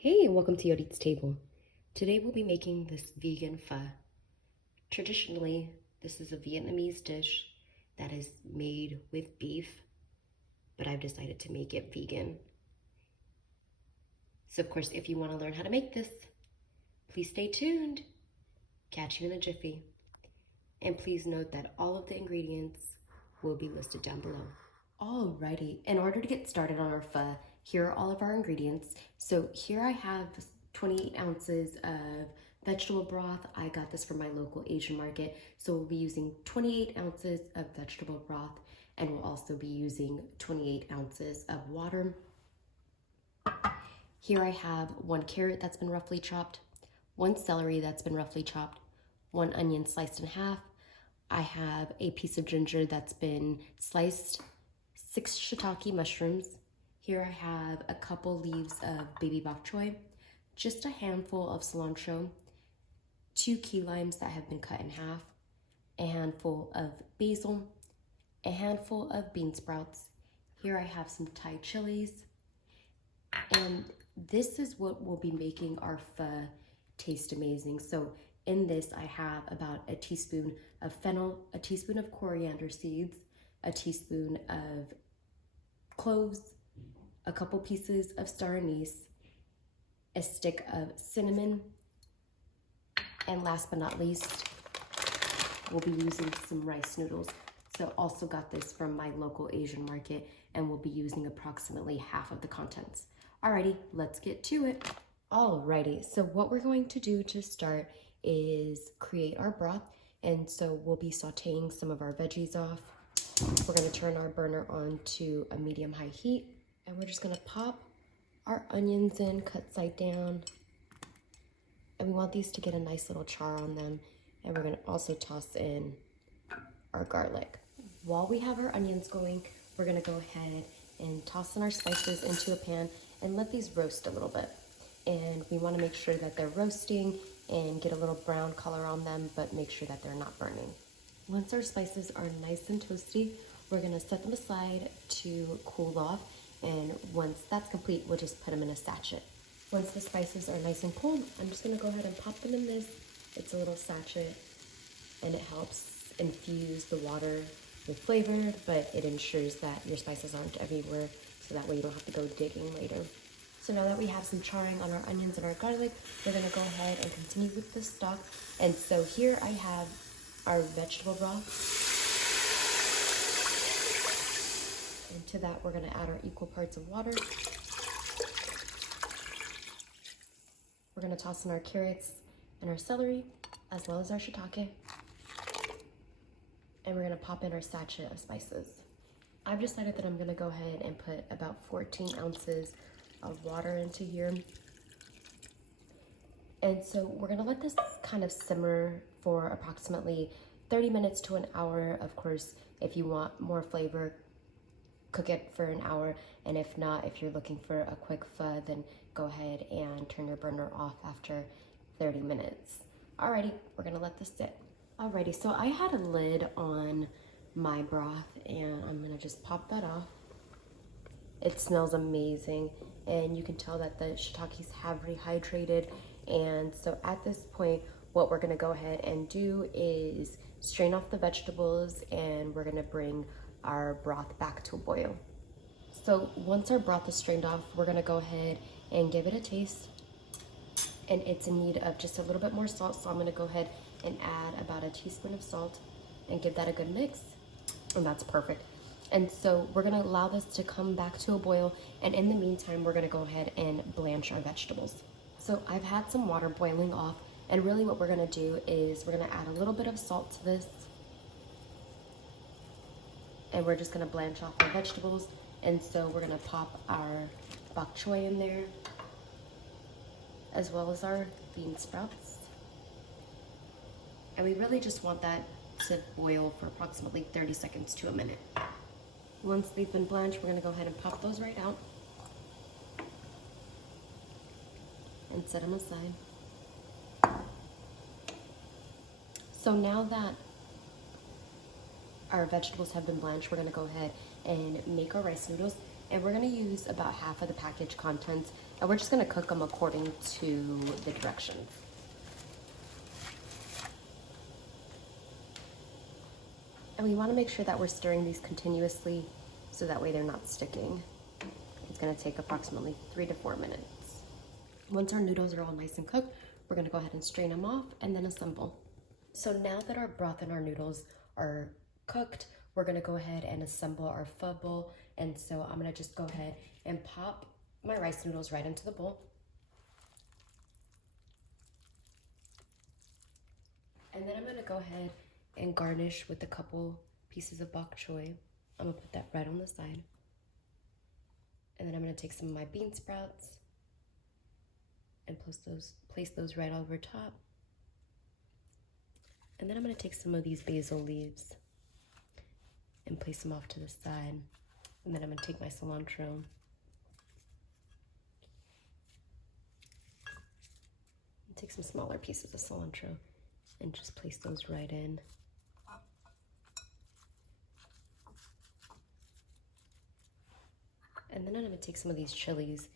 Hey, and welcome to Yodit's Table. Today we'll be making this vegan pho. Traditionally, this is a Vietnamese dish that is made with beef, but I've decided to make it vegan. So of course, if you want to learn how to make this, please stay tuned. Catch you in a jiffy. And please note that all of the ingredients will be listed down below. Alrighty, in order to get started on our pho, here are all of our ingredients. So here I have 28 ounces of vegetable broth. I got this from my local Asian market. So we'll be using 28 ounces of vegetable broth, and we'll also be using 28 ounces of water. Here I have 1 carrot that's been roughly chopped, 1 celery that's been roughly chopped, 1 onion sliced in half. I have a piece of ginger that's been sliced, 6 shiitake mushrooms. Here I have a couple leaves of baby bok choy, just a handful of cilantro, 2 key limes that have been cut in half, a handful of basil, a handful of bean sprouts. Here I have some Thai chilies, and this is what will be making our pho taste amazing. So in this, I have about a teaspoon of fennel, a teaspoon of coriander seeds, a teaspoon of cloves, a couple pieces of star anise, a stick of cinnamon, and last but not least, we'll be using some rice noodles. So also got this from my local Asian market, and we'll be using approximately half of the contents. Alrighty, let's get to it. Alrighty, so what we're going to do to start is create our broth. And so we'll be sauteing some of our veggies off. We're gonna turn our burner on to a medium-high heat, and we're just gonna pop our onions in, cut side down. And we want these to get a nice little char on them. And we're gonna also toss in our garlic. While we have our onions going, we're gonna go ahead and toss in our spices into a pan and let these roast a little bit. And we wanna make sure that they're roasting and get a little brown color on them, but make sure that they're not burning. Once our spices are nice and toasty, we're gonna set them aside to cool off. And once that's complete, we'll just put them in a sachet. Once the spices are nice and cold, I'm just gonna go ahead and pop them in this. It's a little sachet, and it helps infuse the water with flavor, but it ensures that your spices aren't everywhere, so that way you don't have to go digging later. So now that we have some charring on our onions and our garlic, we're gonna go ahead and continue with the stock. And so here I have our vegetable broth. And to that, we're gonna add our equal parts of water. We're gonna toss in our carrots and our celery, as well as our shiitake. And we're gonna pop in our sachet of spices. I've decided that I'm gonna go ahead and put about 14 ounces of water into here. And so we're gonna let this kind of simmer for approximately 30 minutes to an hour. Of course, if you want more flavor, cook it for an hour. And if not, if you're looking for a quick pho, then go ahead and turn your burner off after 30 minutes. Alrighty, we're gonna let this sit. Alrighty, so I had a lid on my broth, and I'm gonna just pop that off. It smells amazing, and you can tell that the shiitakes have rehydrated. And so at this point, what we're gonna go ahead and do is strain off the vegetables, and we're gonna bring our broth back to a boil. So once our broth is strained off, we're gonna go ahead and give it a taste. And it's in need of just a little bit more salt, so I'm gonna go ahead and add about a teaspoon of salt and give that a good mix. And that's perfect. And so we're gonna allow this to come back to a boil, and in the meantime, we're gonna go ahead and blanch our vegetables. So I've had some water boiling off, and really what we're gonna do is we're gonna add a little bit of salt to this, and we're just gonna blanch off our vegetables. And so we're gonna pop our bok choy in there, as well as our bean sprouts. And we really just want that to boil for approximately 30 seconds to a minute. Once they've been blanched, we're gonna go ahead and pop those right out and set them aside. So now that our vegetables have been blanched, we're gonna go ahead and make our rice noodles. And we're gonna use about half of the package contents And we're just gonna cook them according to the directions. And we wanna make sure that we're stirring these continuously so that way they're not sticking. It's gonna take approximately 3 to 4 minutes. Once our noodles are all nice and cooked, we're gonna go ahead and strain them off and then assemble. So now that our broth and our noodles are cooked, we're gonna go ahead and assemble our pho bowl. And so I'm gonna just go ahead and pop my rice noodles right into the bowl. And then I'm gonna go ahead and garnish with a couple pieces of bok choy. I'm gonna put that right on the side. And then I'm gonna take some of my bean sprouts and place those right over top. And then I'm gonna take some of these basil leaves and place them off to the side. And then I'm gonna take my cilantro and take some smaller pieces of cilantro and just place those right in. And then I'm gonna take some of these chilies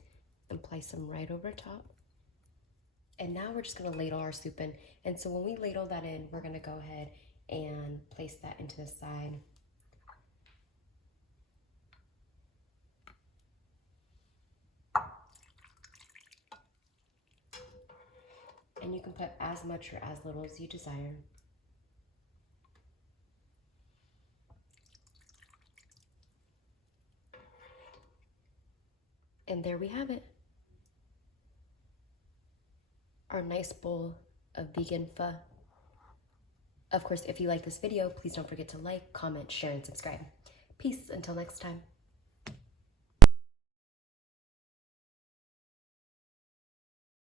and place them right over top. And now we're just gonna ladle our soup in. And so when we ladle that in, we're gonna go ahead and place that into the side. And you can put as much or as little as you desire. And there we have it. Our nice bowl of vegan pho. Of course, if you like this video, please don't forget to like, comment, share, and subscribe. Peace until next time.